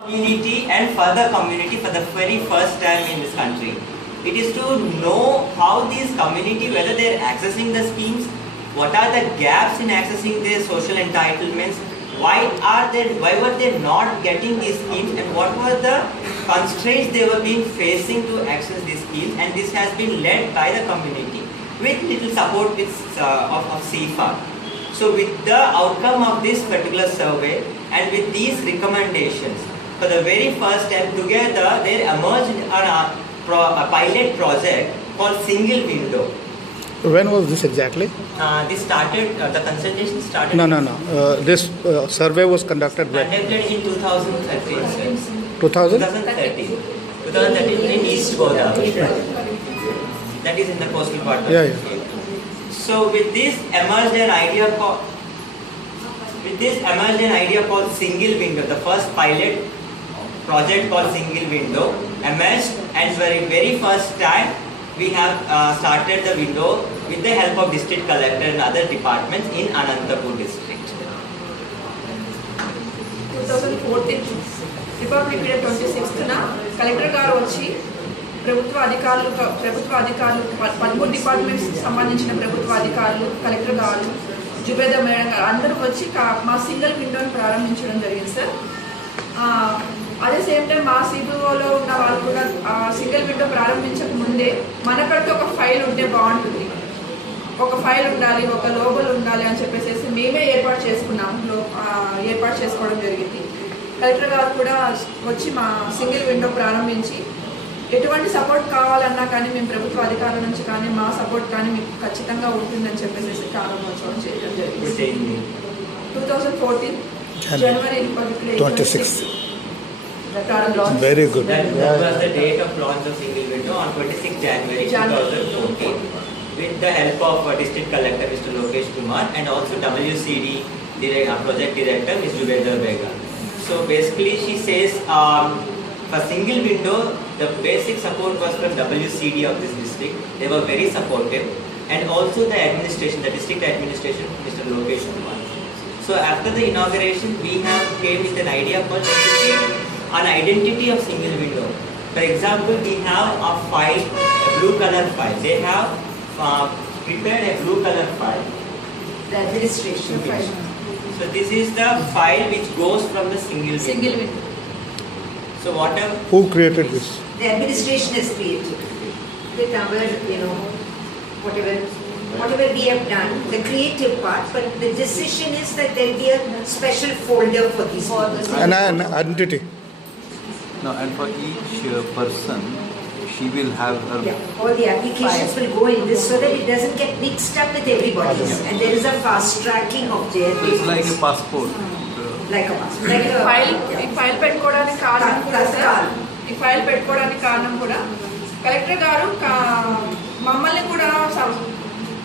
Community and for the community for the very first time in this country. It is to know how these community, whether they are accessing the schemes, what are the gaps in accessing their social entitlements, why were they not getting these schemes, and what were the constraints they were being facing to access these schemes. And this has been led by the community with little support of CFA. So with the outcome of this particular survey and with these recommendations, for the very first time together, they emerged on a pilot project called Single Window. When was this exactly? This started, the consultation started... This survey was conducted when? Conducted in 2013. 2013? 2013 in East Godavari. That is in the coastal part of the state. So with this emerged an idea called Single Window. The first pilot project called Single Window emerged, and for the very first time we have started the window with the help of district collector and other departments in Anantapur district. 2014 Republic Day 26th na collector garu vachi ప్రభుత్వ అధికారులు 13 departments సంబంధించిన ప్రభుత్వ అధికారులు collector గారు జుబేద madam గారు అందరూ వచ్చి మా సింగిల్ విండోని ప్రారంభించడం జరిగింది సార్. అదే సేమ్ టైం మా సిబిఓలో ఉన్న వాళ్ళు కూడా సింగిల్ విండో ప్రారంభించక ముందే మనకంటూ ఒక ఫైల్ ఉంటే బాగుంటుంది, ఒక ఫైల్ ఉండాలి, ఒక లోగోలు ఉండాలి అని చెప్పేసి మేమే ఏర్పాటు చేసుకోవడం జరిగింది. కలెక్టర్ గారు కూడా వచ్చి మా సింగిల్ విండో ప్రారంభించి ఎటువంటి సపోర్ట్ కావాలన్నా కానీ మేము ప్రభుత్వ అధికారుల నుంచి కానీ మా సపోర్ట్ కానీ మీకు ఖచ్చితంగా ఉంటుందని చెప్పేసి ప్రారంభోత్సవం చేయడం జరిగింది. 2014 January 26th. Very good. That was the date of launch of Single Window on 26 January 2014 with the help of District Collector Mr. Lokesh Kumar and also WCD Project Director Ms. Jubeda Bega. So basically she says for Single Window the basic support was from WCD of this district. They were very supportive, and also the administration, the district administration, Mr. Lokesh Kumar. So after the inauguration we have came with an idea called an identity of Single Window. For example, we have a file, a blue color file. They have prepared a blue color file. The administration file. So this is the file which goes from the single window. So whatever. Who created this? The administration has created with our, whatever we have done, the creative part, but the decision is that there will be a special folder for these. An identity. No, and for each person, she will have her... All the applications will go in this so that it doesn't get mixed up with everybody's. And there is a fast tracking of their... So it's like a passport. Like a passport. Like a file పెట్టుకోవడానికి కారణం కూడా sir, ఈ file పెట్టుకోవడానికి కారణం కూడా collector గారు మమ్మల్ని కూడా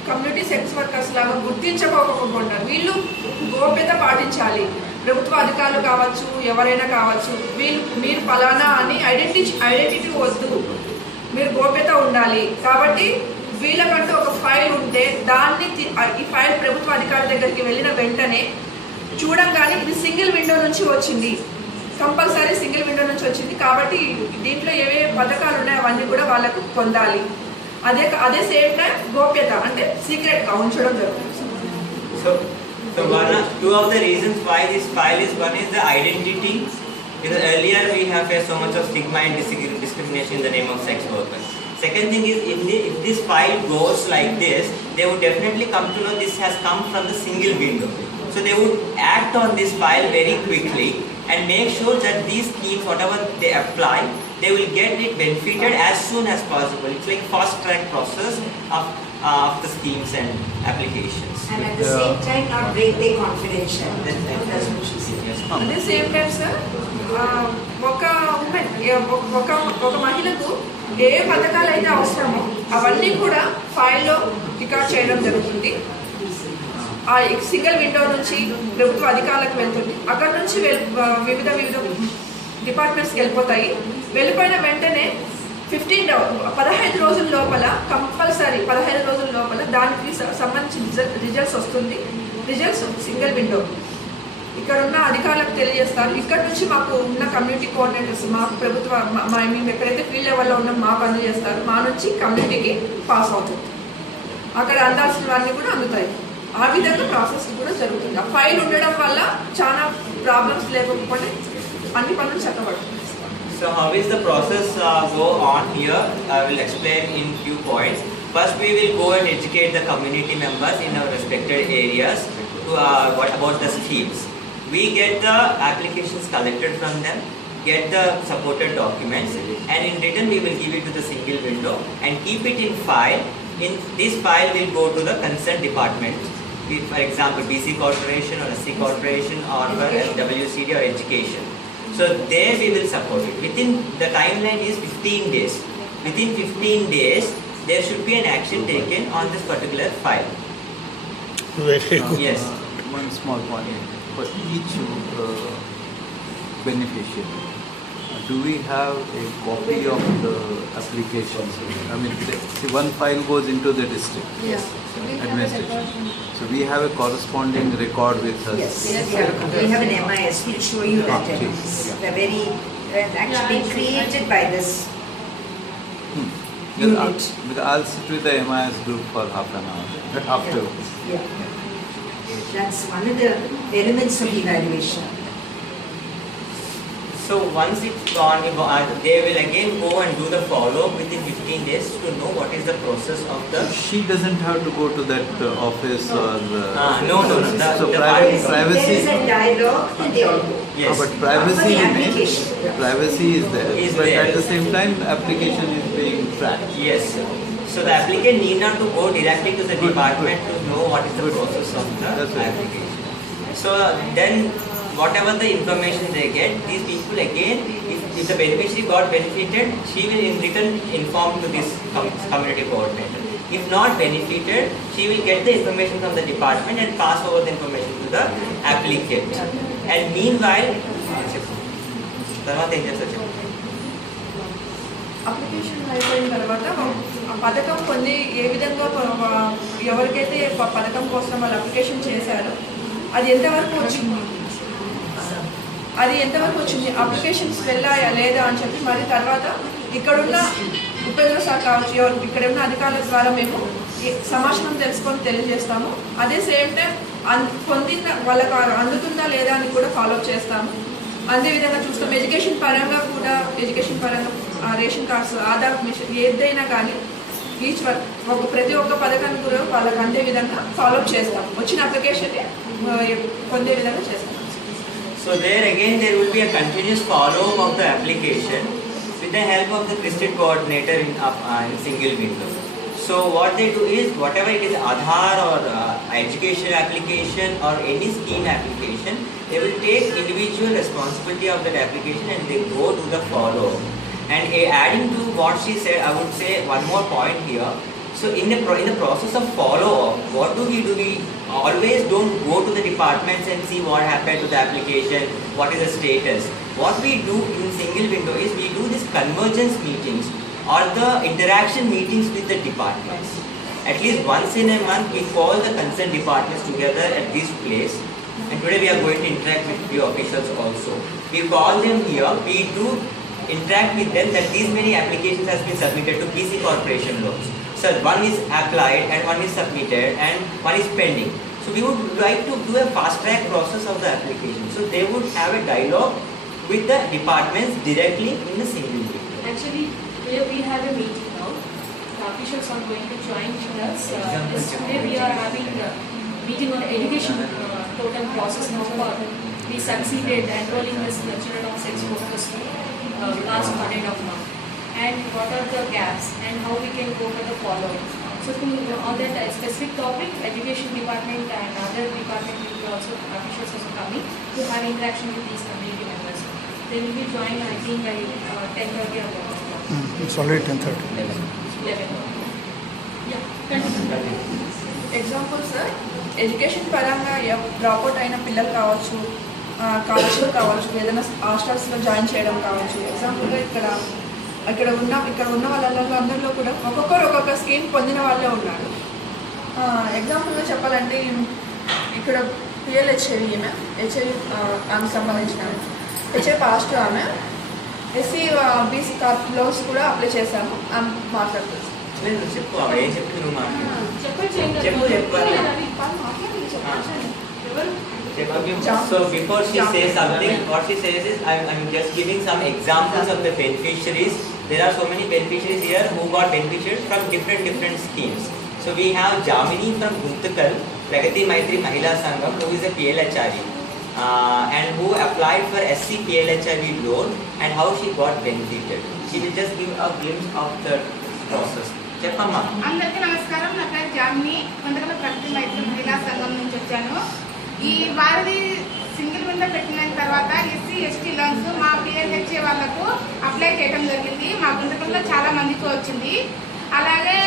కమ్యూనిటీ సెక్స్ వర్కర్స్ లాగా గుర్తించకపోకుండా వీళ్ళు గోప్యత పాటించాలి, ప్రభుత్వ అధికారులు కావచ్చు ఎవరైనా కావచ్చు, మీరు ఫలానా అని ఐడెంటిటీ వద్దు, మీరు గోప్యత ఉండాలి. కాబట్టి వీళ్ళకంటూ ఒక ఫైల్ ఉంటే దాన్ని ఈ ఫైల్ ప్రభుత్వ అధికారుల దగ్గరికి వెళ్ళిన వెంటనే చూడంగానే ఇది సింగిల్ విండో నుంచి వచ్చింది, కంపల్సరీ సింగిల్ విండో నుంచి వచ్చింది కాబట్టి దీంట్లో ఏవే పథకాలు ఉన్నాయో అవన్నీ కూడా వాళ్ళకు పొందాలి. అదే సేమ్ టైం గోప్యత అంటే సీక్రెట్ గా ఉంచడం జరుగుతుంది. So two of the reasons why this file is, one is the identity, because earlier we have faced so much of stigma and discrimination in the name of sex workers. Second thing is, if this file goes like this, they would definitely come to know this has come from the single window. So they would act on this file very quickly and make sure that these schemes, whatever they apply, they will get it benefited as soon as possible. It's like fast track process of the schemes and applications. And at the same time not break their confidentiality. That's what she said. At the same time, sir, ఒక మహిళకు ఏ పథకాలు అయితే అవసరమో అవన్నీ కూడా ఫైల్లో record చేయడం జరుగుతుంది. ఆ సింగిల్ విండో నుంచి ప్రభుత్వ అధికారులకు వెళ్తుంది, అక్కడ నుంచి వివిధ డిపార్ట్మెంట్స్కి వెళ్ళిపోతాయి. వెళ్ళిపోయిన వెంటనే 15 రోజుల లోపల కంపల్సరీ 15 రోజుల లోపల దానికి సంబంధించిన రిజల్ట్స్ వస్తుంది. రిజల్ట్స్ సింగిల్ విండో ఇక్కడ ఉన్న అధికారులకు తెలియజేస్తారు. ఇక్కడ నుంచి మాకు ఉన్న కమ్యూనిటీ కోఆర్డినేటర్స్ మాకు మేము ఎక్కడైతే ఫీల్డ్ లెవెల్లో ఉన్నాం మాకు అందజేస్తారు. మా నుంచి కమ్యూనిటీకి పాస్ అవుతుంది. అక్కడ అందాల్సినవన్నీ కూడా అందుతాయి. ఆ విధంగా ప్రాసెస్ కూడా జరుగుతుంది. ఆ ఫైల్ ఉండడం వల్ల చాలా ప్రాబ్లమ్స్ లేకపోతే అన్ని పనులు చక్కబడుతుంది. So how is the process go on here? I will explain in few points. First, we will go and educate the community members in our respected areas to what about the schemes. We get the applications collected from them, get the supported documents, and in return we will give it to the single window and keep it in file. In this file will go to the concerned department. For example, BC Corporation or SC Corporation or WCD or Education. So there we will support it. Within the timeline is 15 days. Within 15 days, there should be an action taken on this particular file. Very good. Yes. One small point. For each beneficiary, do we have a copy of the application? I mean, see, one file goes into the district administration. So we have a corresponding record with us. Yes, we have an MIS. We'll show you that. Okay. They're very actually created by this Because unit. I'll sit with the MIS group for half an hour after. Yeah. That's one of the elements of evaluation. So once it's gone, they will again go and do the follow-up within 15 days to know what is the process of the... She doesn't have to go to that office or... No. So The privacy... There is a dialogue and they all go. Yes. No, but privacy For the remains. application. Privacy is there. Is But there. at the same time, the application is being tracked. Yes. So the applicant need not to go directly to the Good, department good. to know what is the process of the That's right. application. So then whatever the information they get, these people again, if the beneficiary got benefited, she will in return inform to this community coordinator. If not benefited, she will get the information from the department and pass over the information to the applicant. And meanwhile, application అయిపోయిన తర్వాత ఆ పథకం పొంది ఏ విధంగా ఎవరికైతే పథకం కోసం వాళ్ళు అప్లికేషన్ చేశారో అది ఎంతవరకు వచ్చింది అప్లికేషన్స్ వెళ్ళాయా లేదా అని చెప్పి మరి తర్వాత ఇక్కడున్న ఉపేంద్ర సార్ కావచ్చు ఇక్కడ ఉన్న అధికారుల ద్వారా మేము సమాచారం తెలుసుకొని తెలియజేస్తాము. అదే సేమ్ టైం పొందిన వాళ్ళకు అందుతుందా లేదా అని కూడా ఫాలోఅప్ చేస్తాము. అదేవిధంగా చూస్తాం ఎడ్యుకేషన్ పరంగా రేషన్ కార్డ్స్ ఆధార్ మిషన్ ఏదైనా కానీ ప్రతి ఒక్క పథకాన్ని కూడా వాళ్ళకి అందే విధంగా ఫాలోఅప్ చేస్తాం. వచ్చిన అప్లికేషన్ పొందే విధంగా చేస్తాం. So there again there will be a continuous follow-up of the application with the help of the district coordinator in single window. So what they do is whatever it is Aadhaar or education application or any scheme application, they will take individual responsibility of that application and they go to the follow-up. And adding to what she said, I would say one more point here. So in the process of follow-up, what do? We always don't go to the departments and see what happened to the application, what is the status. What we do in single window is we do these convergence meetings or the interaction meetings with the departments. At least once in a month we call the concerned departments together at this place, and today we are going to interact with few officials also. We call them here, we do interact with them that these many applications has been submitted to BC Corporation loans. So one is applied and one is submitted and one is pending. So we would like to do a fast track process of the application. So they would have a dialogue with the departments directly in the single meeting. Actually, we have a meeting now. The officials are going to join us. Today we are having a meeting on education total process now. We succeeded enrolling this children of sex workers last Monday of month. And what are the gaps and how we can go for the following. So on that specific topic, education department and other department will be also officials also coming to have interaction with these community members. They will be joined I think by 10:30 or 11. It's already 10:30. 11. Yeah, continue. Example sir education పరంగా dropout అయిన పిల్లలు కావచ్చు, కాలేజీలు కావచ్చు, ఏదైనా హాస్టల్స్లో join చేయడం కావచ్చు. ఎగ్జాంపుల్గా ఇక్కడ ఉన్న వాళ్ళందరిలో కూడా ఒక్కొక్కరు ఒక్కొక్క స్కీమ్ పొందిన వాళ్ళే ఉన్నారు. ఎగ్జాంపుల్గా చెప్పాలంటే ఇక్కడ పిఎల్ హెచ్ఐవి ఈమె హెచ్ఐవి ఆమెకు సంబంధించిన హెచ్ఐవి పాజిటివ్ ఆమె ఎస్సీ బీసీ కార్డ్ లోన్స్ కూడా అప్లై చేశాము ఆమె మాట్లాడుతుంది. చెప్పు ఆమె ఏం చెప్పింది నువ్వు మాట్లాడు. So before she says something, what she says is, I'm just giving some examples of the beneficiaries. There are so many beneficiaries here who got benefited from different schemes. So we have Jamini from Guntakal, Pragati Maitri Mahila Sangam, who is a PLHRV, and who applied for SC PLHRV loan and how she got benefited. She will just give a glimpse of the process. చెప్పమ్మా. అందరికీ నమస్కారం. నా పేరు జామిని. కుందకల ప్రగతి మైత్రి మహిళా సంఘం నుంచి వచ్చాను. ఈ వారిది సింగిల్ విండో పెట్టిన తర్వాత ఎస్సీ ఎస్టీ లోన్స్ మా పిఎల్హెచ్ఏ వాళ్ళకు అప్లై చేయడం జరిగింది. మా గుంటకల్లో చాలా మందికి వచ్చింది. అలాగే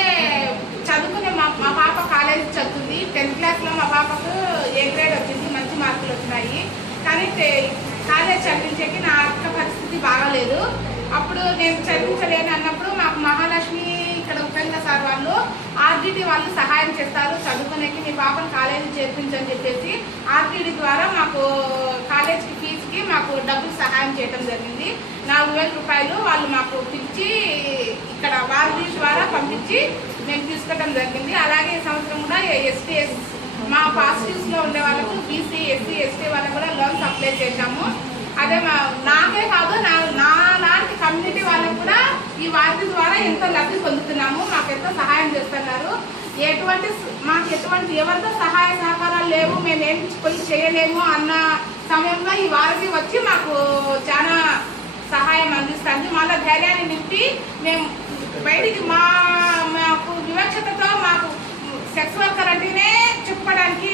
చదువుకునే మా పాప కాలేజీ చదువుతుంది. 10th క్లాస్లో మా పాపకు ఏ గ్రేడ్ వచ్చింది, మంచి మార్కులు వచ్చినాయి. కానీ కాలేజ్ చదివించేకి నా ఆర్థిక పరిస్థితి బాగాలేదు. అప్పుడు నేను చదివించలేను అన్నప్పుడు మాకు మహాలక్ష్మి ఇక్కడ ఉపేంద్ర సార్ వాళ్ళు ఆర్డిటి వాళ్ళు సహాయం చేస్తారు, చదువుకునేకి మీ పాపను కాలేజీ చేర్పించని చెప్పేసి ఆర్డిటి ద్వారా మాకు కాలేజీ ఫీజుకి మాకు డబ్బులు సహాయం చేయడం జరిగింది. 4,000 రూపాయలు వాళ్ళు మాకు పిలిచి ఇక్కడ వారి ద్వారా పంపించి మేము తీసుకోవడం జరిగింది. అలాగే ఈ సంవత్సరం కూడా ఎస్టీఎస్ మా పాజిటివ్స్లో ఉండే వాళ్ళకు బీసీ ఎస్సీ ఎస్టీ వాళ్ళకు కూడా లోన్స్ అప్లై చేశాము. అదే నాకే కాదు నా లాంటి కమ్యూనిటీ వాళ్ళకు కూడా ఈ వారి ద్వారా ఎంతో లబ్ధి పొందుతున్నాము. మాకు ఎంతో సహాయం చేస్తున్నారు. మాకు ఎటువంటి ఎవరితో సహాయ సహకారాలు లేవు, మేము ఏం చేయలేము అన్న సమయంలో ఈ వారధి వచ్చి మాకు చాలా సహాయం అందిస్తుంది. మళ్ళీ ధైర్యాన్ని నింపి మేము బయటికి మాకు వివక్షతతో మాకు సెక్స్ వర్కర్ అంటేనే చెప్పుకోవడానికి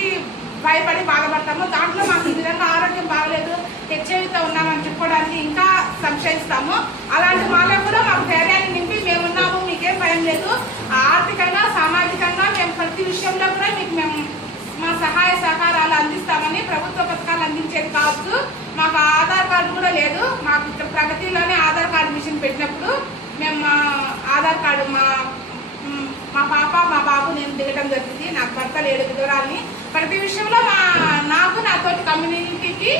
భయపడి బాధపడతాము. దాంట్లో మాకు ఈ విధంగా ఆరోగ్యం బాగలేదు, హెచ్ఐవితో ఉన్నామని చెప్పుకోవడానికి ఇంకా సంశయిస్తాము. అలాంటి వాళ్ళకు కూడా మాకు ధైర్యాన్ని నింపి మేమున్నాము, మీకేం భయం లేదు, ఆర్థికంగా సామాజికంగా మేము ప్రతి విషయంలో కూడా మీకు మేము మా సహాయ సహకారాలు అందిస్తామని ప్రభుత్వ పథకాలు అందించేది కావచ్చు. మాకు ఆధార్ కార్డు కూడా లేదు. మాకు ఇక్కడ ప్రగతిలోనే ఆధార్ కార్డు మిషన్ పెట్టినప్పుడు మేము మా ఆధార్ కార్డు మా పాప మా బాబు నేను దిగటం జరిగింది. నాకు భర్త లేడు, విధురాల్ని. ప్రతి విషయంలో నాతోటి కమ్యూనిటీకి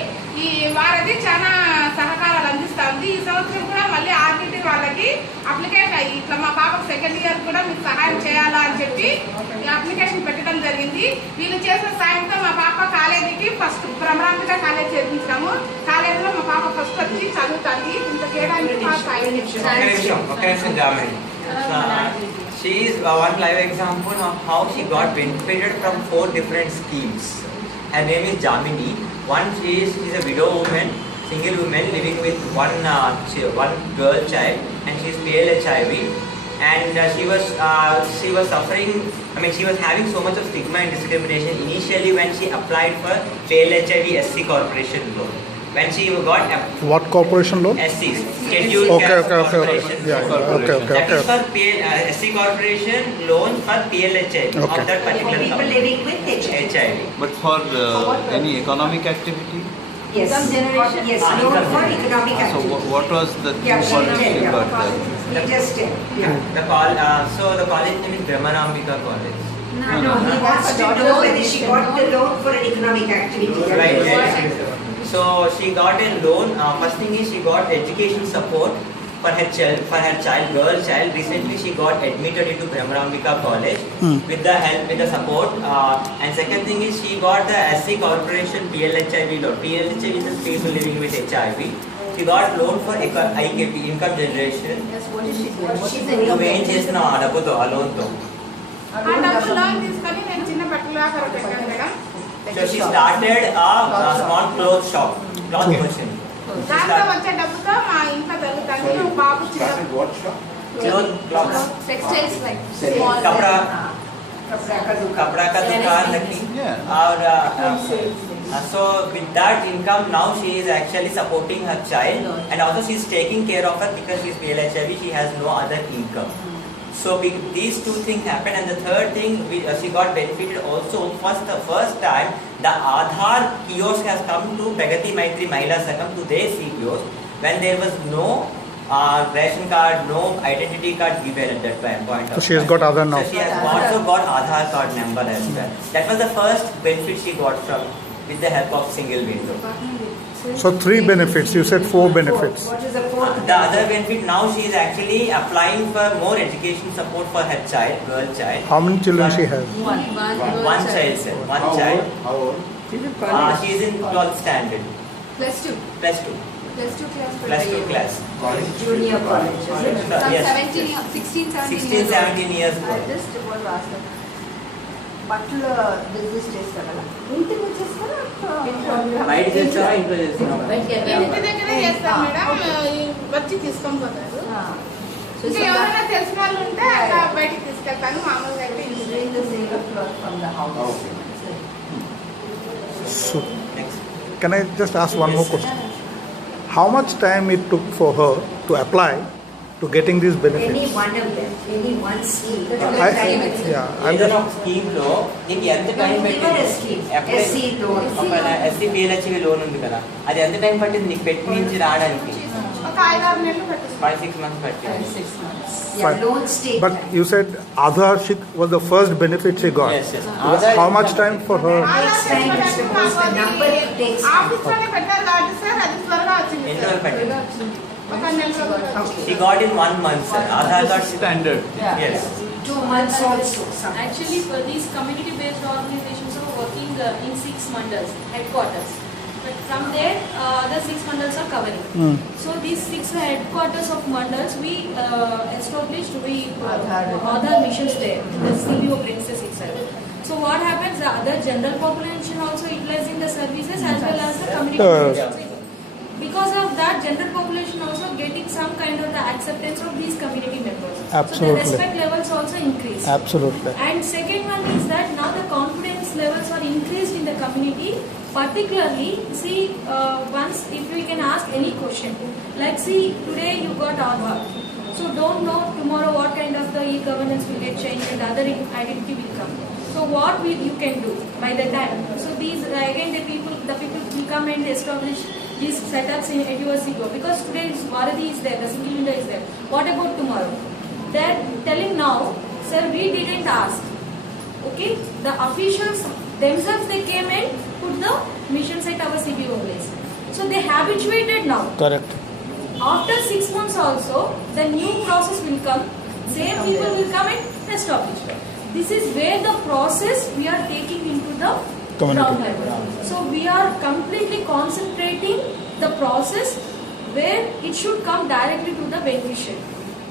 ఈ వారధి చాలా సహకారాలు అందిస్తుంది. ఈ సంవత్సరం కూడా మళ్ళీ ఆర్టీటీ వాళ్ళకి అప్లికేషన్ ఇట్లా మా పాపకు 2nd ఇయర్ కూడా మీకు సహాయం చేయాలా అని చెప్పి అప్లికేషన్ పెట్టడం జరిగింది. వీళ్ళు చేసిన సాయంతో మా పాప కాలేజీకి ఫస్ట్ భ్రమరాంబిక కాలేజ్ చేర్పించాము. కాలేజీలో మా పాప ఫస్ట్ వచ్చి చదువుతుంది. ఇంత చేయడానికి She is one live example of how she got benefited from 4 different schemes. Her name is Jamini. One, she is a widow woman, single woman living with one girl child, and she is PLHIV. And she was suffering. I mean, she was having so much of stigma and discrimination initially when she applied for PLHIV SC Corporation loan. When she got what corporation loan? SC, Scheduled Caste Corporation loan. That is for SC Corporation loan for PLHIV of that particular people company. living with HIV. But for any economic activity? Yes. Yes, loan for economic So activity. what was the Yeah, thing for which she got that? He just did. Yeah. The college name is Brahmarambika College. No, he wants to know whether she got the loan for an economic activity. Right. So she got a loan. First thing is she got education support for her child, girl child. Recently she got admitted into Brahmarambika College with the support. And second thing is she got the SC Corporation PLHIV loan. PLHIV is people living with HIV. She got loan for IKP, income generation. నువ్వు ఏం చేస్తున్నావు ఆ డబ్బుతో, ఆ లోన్తో? ఆ డబ్బు loan తీసుకొని నేను చిన్న బట్టలు వ్యాపారం పెట్టాను madam. So she started a small cloth shop, cloth merchant. దాంట్లో వచ్చే డబ్బుతో మా ఇంట్లో జరుగుతుంది. బాబు చిన్న Cloth, టెక్స్టైల్స్ లైక్ कपड़ा का दुकान रखी और so with that income now she is actually supporting her child and also she is taking care of her because she is PLHIV, she has no other income. So these two things happened, and the third thing she got benefited also. The first time the Aadhaar kiosk has come to Pragati Maitri Mahila Sangam, to their CPOs, when there was no ration card, no identity card given at that point of So she has got Aadhaar now. So she has also got Aadhaar card number as well. That was the first benefit she got from with the help of single window. So 3 benefits. You said 4 benefits. What is the fourth? The other benefit, now she is actually applying for more education support for her child, girl child. How many children she has? One child, sir. One child. How old? She is in 12th standard. Plus 2. Plus 2. Plus 2 class. Plus 2 class. Junior college, is it? Yes. 16, 17 16, 17 years old. Just వాళ్ళు రాస్తారు బట్టల business చేస్తారు కదా ఇంటికి వచ్చేస్తారా బయట చేస్తావా ఇంట్లో చేస్తావా? ఇంటి దగ్గరే చేస్తాం మేడం, వచ్చి తీసుకొని పోతారు. ఇంకా ఎవరైనా తెలిసిన వాళ్ళు ఉంటే అట్లా బయటికి తీసుకెళ్తాను, మామూలుగా అయితే ఇంటి So, Next. can I just ask one more question? How much time it took for her to apply to getting these Any benefits? one of them, any one scheme. I'm ఏదైనా just, ఒక scheme లో నీకు ఎంత time Given a పెట్టింది? scheme, ఎప్పుడే- SC loan. SC పిఎల్హెచ్వి loan ఉంది కదా, అది ఎంత టైం పట్టింది నీకు పెట్టి నుంచి రావడానికి? ఒక 5-6 నెలలు పట్టిస్తాం. 5-6 months పట్టింది. Yeah, loan state. but you said Aadhaar was the first benefit she got. Yes, yes. Aadhaar How is- much time for her? Next time it's supposed the number takes. ఆఫీస్లోనే పెట్టారు కాబట్టి సార్ అది త్వరగా వచ్చింది ఎన్ని sir. రోజులు పట్టింది? ఒక నెల రోజులు. She got in 1 month, sir. Aadhaar got Standard. Yes. 2 months also. Something. Actually, for these community-based organizations are working in 6 mandals, headquarters. But from there, the 6 mandals are covering. So these 6 headquarters of mandals, we established Aadhaar missions there. The CBO brings the 6 help. So what happens? The other general population also utilizing the services as well as the community. Because of that, general population also getting some kind of the acceptance of these community members. So Absolutely. the respect levels also increase. Absolutely. And second one is that now the confidence levels are increased in the community. Particularly, see, once if we can ask any question, like see, today you got Aadhaar. So don't know tomorrow what kind of the e-governance will get changed and other identity will come. So what you can do by the time? So these again the people will come and establish these setups at your CBO, because today Bharati is there, the single window is there. What about tomorrow? They're telling now, sir, we didn't ask. Okay, the officials themselves they came and put the missions at our CBO place. So they habituated now. Correct. After 6 months also, the new process will come. Same people will come and establish. This is where the process we are taking into the Community. ground level. So we are completely concentrating the process where it should come directly to the beneficiary.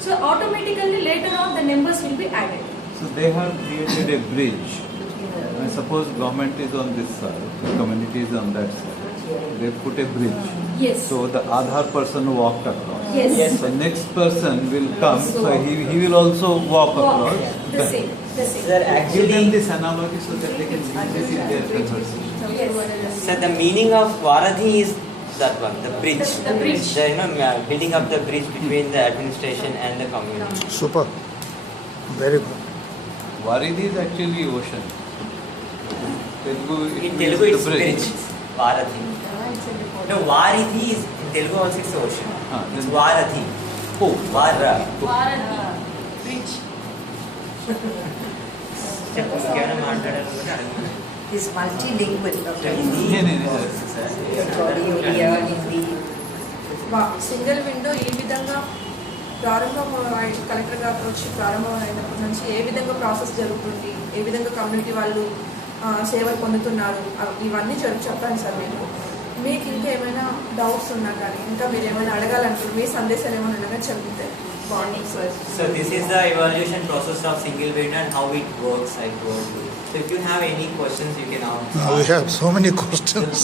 So automatically later on the numbers will be added. So they have created a bridge. I suppose government is on this side, the community is on that side. They put a bridge. Yes. So the Aadhaar person walked across. Yes. Yes. So next person will come, so he will also walk across. The same. The same. Sir, Give them actually, this analogy so that they can use this in their conversation. Yes. sir, the meaning of Varadhi is that one, the bridge. The bridge. The, building up the bridge between the administration and the community. Super. Very good. Varidhi is actually ocean. Telugu, In means Telugu, the it's bridge. Varadhi. No, Varidhi is in Telugu also it's ocean. It's Varadhi. Oh, Vara. Bharati bridge. చెప్పు, ఇంకేమైనా మాట్లాడాలనుకుంటే అడగండి. This multilingual. Okay. Audio, Hindi. Single window ఈ విధంగా ప్రారంభం collector గారు వచ్చి ప్రారంభమైనప్పటి నుంచి ఏ విధంగా ప్రాసెస్ జరుగుతుంది, ఏ విధంగా కమ్యూనిటీ వాళ్ళు సేవలు పొందుతున్నారు, ఇవన్నీ చెప్పండి సార్. మీకు ఇంకా ఏమైనా డౌట్స్ ఉన్నా కానీ ఇంకా మీరు ఏమైనా అడగాలనుకుంటే మీ సందేశాలు ఏమైనా ఉండగా చెప్తే బాగుంటుంది sir. So this is the evaluation process of single window and how it works, I told you. So if you have any questions, you can ask. We have so many questions.